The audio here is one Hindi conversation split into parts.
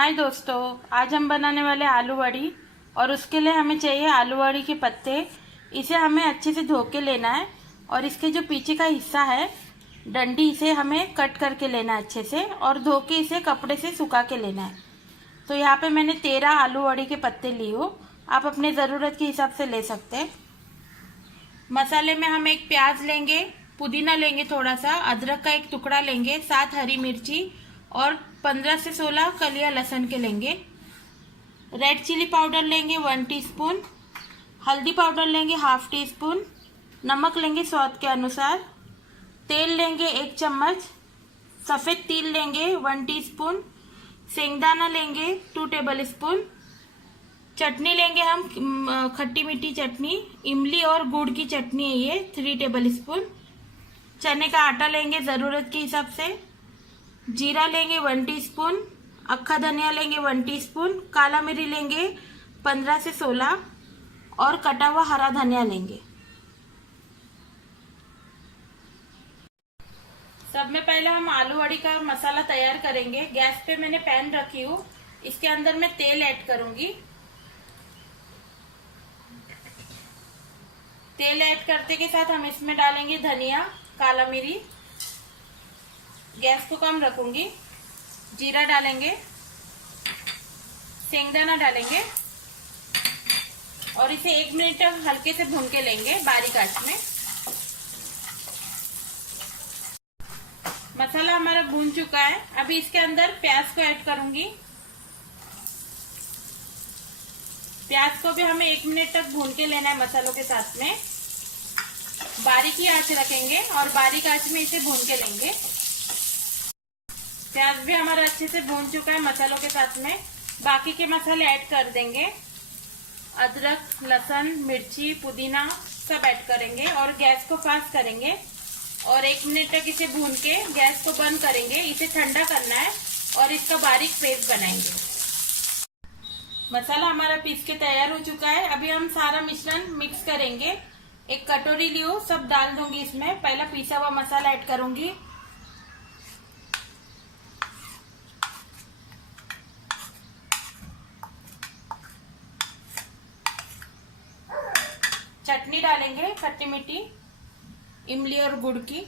हाय दोस्तों, आज हम बनाने वाले आलू वड़ी। और उसके लिए हमें चाहिए आलू वड़ी के पत्ते। इसे हमें अच्छे से धो के लेना है और इसके जो पीछे का हिस्सा है डंडी, इसे हमें कट करके लेना है अच्छे से और धो के इसे कपड़े से सुखा के लेना है। तो यहाँ पे मैंने 13 आलू वड़ी के पत्ते लिए हो, आप अपने ज़रूरत के हिसाब से ले सकते हैं। मसाले में हम एक प्याज लेंगे, पुदीना लेंगे, थोड़ा सा अदरक का एक टुकड़ा लेंगे, 7 हरी मिर्ची और 15 से 16 कलियां लहसुन के लेंगे। रेड चिली पाउडर लेंगे 1 टीस्पून, हल्दी पाउडर लेंगे 1/2 टीस्पून, नमक लेंगे स्वाद के अनुसार, तेल लेंगे 1 चम्मच, सफ़ेद तिल लेंगे 1 टीस्पून, सेंगदाना लेंगे 2 टेबल स्पून, चटनी लेंगे हम खट्टी मीठी चटनी, इमली और गुड़ की चटनी है ये 3 टेबल स्पून, चने का आटा लेंगे ज़रूरत के हिसाब से, जीरा लेंगे 1 टीस्पून, अक्खा धनिया लेंगे 1 टीस्पून, काला मिरी लेंगे 15 से 16 और कटा हुआ हरा धनिया लेंगे। सब में पहले हम आलू वड़ी का मसाला तैयार करेंगे। गैस पे मैंने पैन रखी हूँ, इसके अंदर मैं तेल ऐड करूंगी। तेल ऐड करते के साथ हम इसमें डालेंगे धनिया, काला मिरी, गैस को कम रखूंगी, जीरा डालेंगे, सेंगदाना डालेंगे और इसे 1 मिनट तक हल्के से भून के लेंगे बारीक आंच में। मसाला हमारा भून चुका है, अभी इसके अंदर प्याज को ऐड करूंगी। प्याज को भी हमें 1 मिनट तक भून के लेना है मसालों के साथ में। बारीक ही आंच रखेंगे और बारीक आंच में इसे भून के लेंगे। प्याज भी हमारा अच्छे से भून चुका है मसालों के साथ में। बाकी के मसाले ऐड कर देंगे, अदरक, लहसुन, मिर्ची, पुदीना सब ऐड करेंगे और गैस को फास्ट करेंगे और 1 मिनट तक इसे भून के गैस को बंद करेंगे। इसे ठंडा करना है और इसका बारीक पेस्ट बनाएंगे। मसाला हमारा पीस के तैयार हो चुका है। अभी हम सारा मिश्रण मिक्स करेंगे। एक कटोरी लियो, सब डाल दूंगी इसमें। पहला पीसा हुआ मसाला ऐड करूंगी, चटनी डालेंगे खट्टी मीठी इमली और गुड़ की,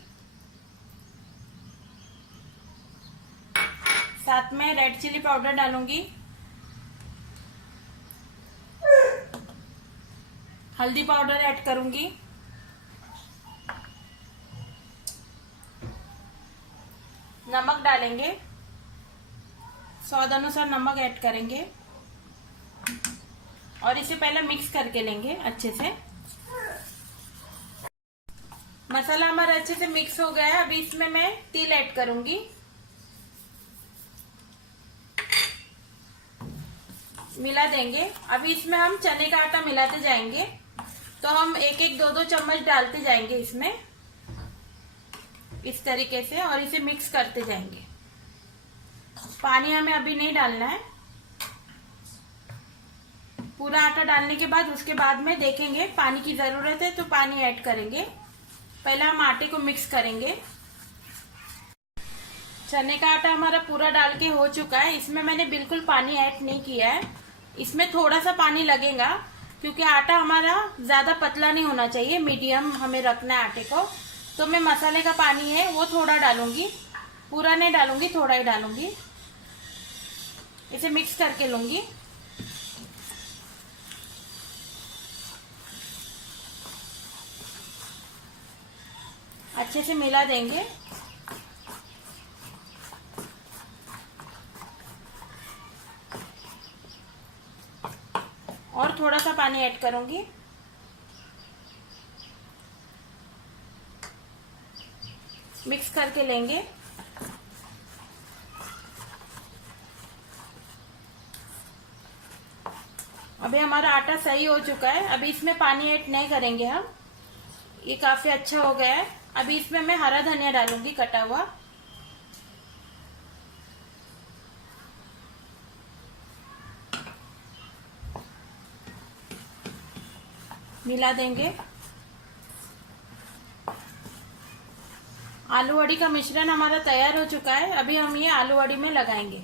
साथ में रेड चिली पाउडर डालूंगी, हल्दी पाउडर ऐड करूंगी, नमक डालेंगे, स्वाद अनुसार नमक ऐड करेंगे और इसे पहले मिक्स करके लेंगे अच्छे से। मसाला हमारा अच्छे से मिक्स हो गया है। अभी इसमें मैं तिल ऐड करूंगी, मिला देंगे। अभी इसमें हम चने का आटा मिलाते जाएंगे, तो हम 1-1, 2-2 चम्मच डालते जाएंगे इसमें इस तरीके से और इसे मिक्स करते जाएंगे। पानी हमें अभी नहीं डालना है। पूरा आटा डालने के बाद उसके बाद में देखेंगे पानी की जरूरत है तो पानी ऐड करेंगे। पहले हम आटे को मिक्स करेंगे। चने का आटा हमारा पूरा डाल के हो चुका है। इसमें मैंने बिल्कुल पानी ऐड नहीं किया है, इसमें थोड़ा सा पानी लगेगा क्योंकि आटा हमारा ज्यादा पतला नहीं होना चाहिए, मीडियम हमें रखना है आटे को। तो मैं मसाले का पानी है वो थोड़ा डालूंगी, पूरा नहीं डालूंगी, थोड़ा ही डालूंगी। इसे मिक्स करके लूंगी। अच्छे से मिला देंगे। और थोड़ा सा पानी ऐड करूंगी। मिक्स करके लेंगे। अभी हमारा आटा सही हो चुका है। अभी इसमें पानी ऐड नहीं करेंगे हम, ये काफी अच्छा हो गया है। अभी इसमें मैं हरा धनिया डालूंगी कटा हुआ, मिला देंगे। आलू वड़ी का मिश्रण हमारा तैयार हो चुका है। अभी हम ये आलू वड़ी में लगाएंगे।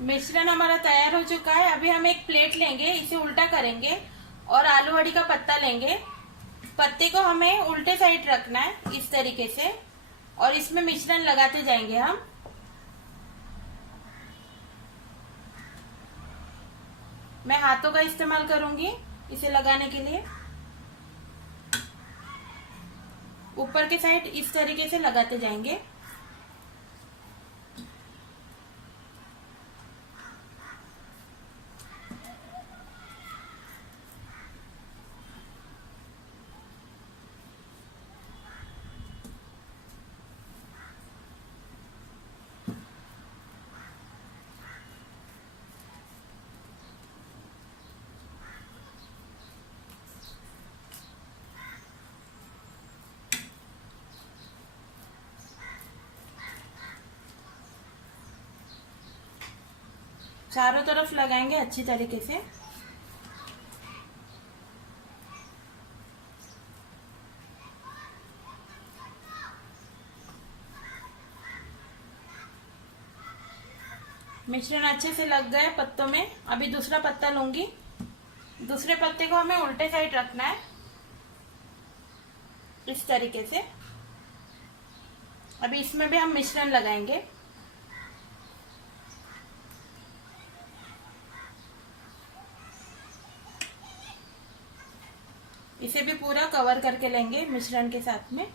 मिश्रण हमारा तैयार हो चुका है। अभी हम एक प्लेट लेंगे, इसे उल्टा करेंगे और आलू वड़ी का पत्ता लेंगे। पत्ते को हमें उल्टे साइड रखना है इस तरीके से, और इसमें मिश्रण लगाते जाएंगे हम। मैं हाथों का इस्तेमाल करूंगी इसे लगाने के लिए। ऊपर के साइड इस तरीके से लगाते जाएंगे। चारों तरफ लगाएंगे अच्छी तरीके से। मिश्रण अच्छे से लग गए पत्तों में। अभी दूसरा पत्ता लूंगी। दूसरे पत्ते को हमें उल्टे साइड रखना है इस तरीके से। अभी इसमें भी हम मिश्रण लगाएंगे। इसे भी पूरा कवर करके लेंगे मिश्रण के साथ में।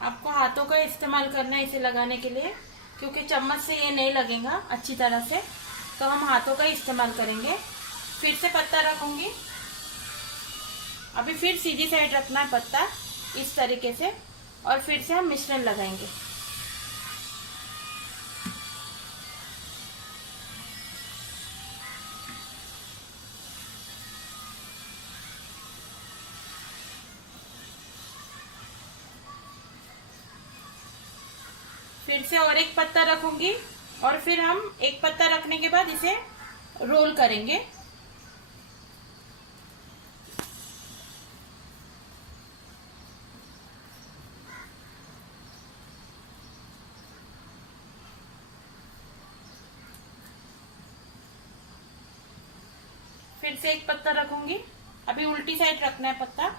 आपको हाथों का इस्तेमाल करना है इसे लगाने के लिए, क्योंकि चम्मच से ये नहीं लगेगा अच्छी तरह से, तो हम हाथों का इस्तेमाल करेंगे। फिर से पत्ता रखूंगी। अभी फिर सीधी साइड रखना है पत्ता इस तरीके से, और फिर से हम मिश्रण लगाएंगे। फिर से और एक पत्ता रखूंगी, और फिर हम एक पत्ता रखने के बाद इसे रोल करेंगे। फिर से एक पत्ता रखूंगी। अभी उल्टी साइड रखना है पत्ता।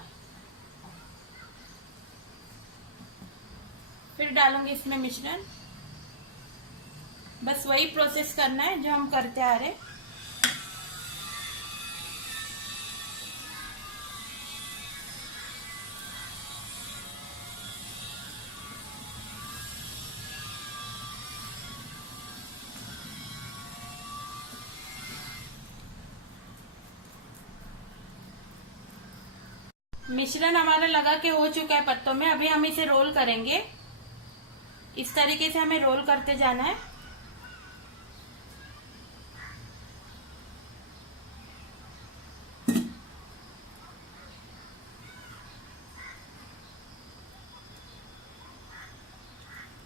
फिर डालूंगी इसमें मिश्रण। बस वही प्रोसेस करना है जो हम करते आ रहे। मिश्रण हमारा लगा के हो चुका है पत्तों में। अभी हम इसे रोल करेंगे। इस तरीके से हमें रोल करते जाना है।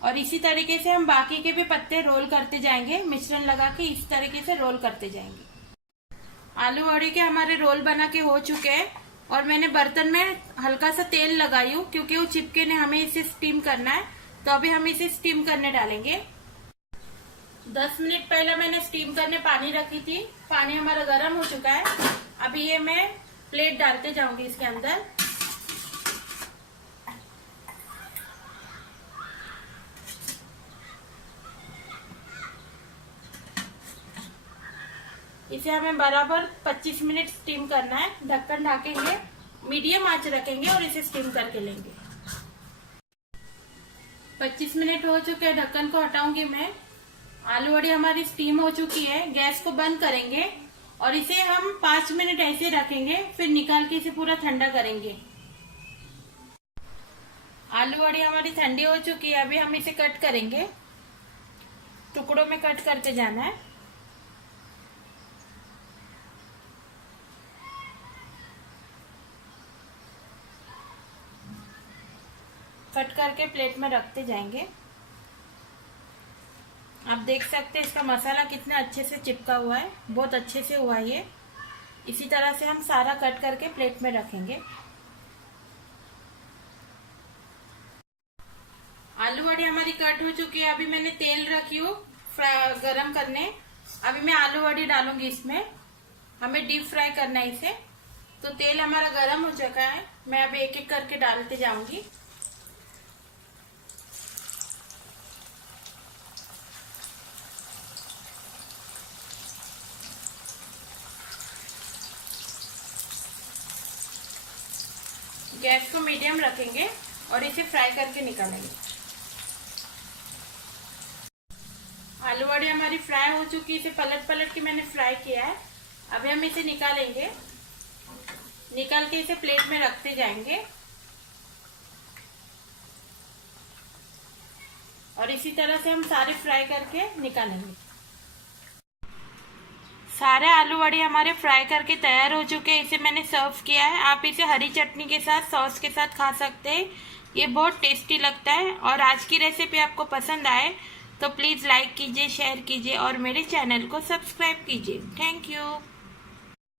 और इसी तरीके से हम बाकी के भी पत्ते रोल करते जाएंगे। मिश्रण लगा के इस तरीके से रोल करते जाएंगे। आलू वड़ी के हमारे रोल बना के हो चुके हैं, और मैंने बर्तन में हल्का सा तेल लगाई हूँ, क्योंकि वो चिपके ने हमें इसे स्टीम करना है। तो अभी हम इसे स्टीम करने डालेंगे। 10 मिनट पहले मैंने स्टीम करने पानी रखी थी। पानी हमारा गर्म हो चुका है। अभी ये मैं प्लेट डालते जाऊंगी इसके अंदर। इसे हमें बराबर 25 मिनट स्टीम करना है। ढक्कन ढकेंगे, मीडियम आंच रखेंगे और इसे स्टीम करके लेंगे। 25 मिनट हो चुके हैं। ढक्कन को हटाऊंगी मैं। आलू वड़ी हमारी स्टीम हो चुकी है। गैस को बंद करेंगे और इसे हम 5 मिनट ऐसे रखेंगे, फिर निकाल के इसे पूरा ठंडा करेंगे। आलू वड़ी हमारी ठंडी हो चुकी है। अभी हम इसे कट करेंगे। टुकड़ों में कट करते जाना है। कट करके प्लेट में रखते जाएंगे। आप देख सकते हैं इसका मसाला कितना अच्छे से चिपका हुआ है, बहुत अच्छे से हुआ है ये। इसी तरह से हम सारा कट करके प्लेट में रखेंगे। आलू वड़ी हमारी कट हो चुकी है। अभी मैंने तेल रखी हूँ गरम करने। अभी मैं आलू वड़ी डालूंगी इसमें। हमें डीप फ्राई करना है इसे। तो तेल हमारा गरम हो चुका है। मैं अभी एक एक करके डालते जाऊंगी। गैस को मीडियम रखेंगे और इसे फ्राई करके निकालेंगे। आलू वड़ी हमारी फ्राई हो चुकी है। इसे पलट पलट के मैंने फ्राई किया है। अभी हम इसे निकालेंगे। निकाल के इसे प्लेट में रखते जाएंगे और इसी तरह से हम सारे फ्राई करके निकालेंगे। सारे आलू वड़ी हमारे फ्राई करके तैयार हो चुके हैं। इसे मैंने सर्व किया है। आप इसे हरी चटनी के साथ, सॉस के साथ खा सकते हैं। ये बहुत टेस्टी लगता है। और आज की रेसिपी आपको पसंद आए तो प्लीज़ लाइक कीजिए, शेयर कीजिए और मेरे चैनल को सब्सक्राइब कीजिए। Thank you.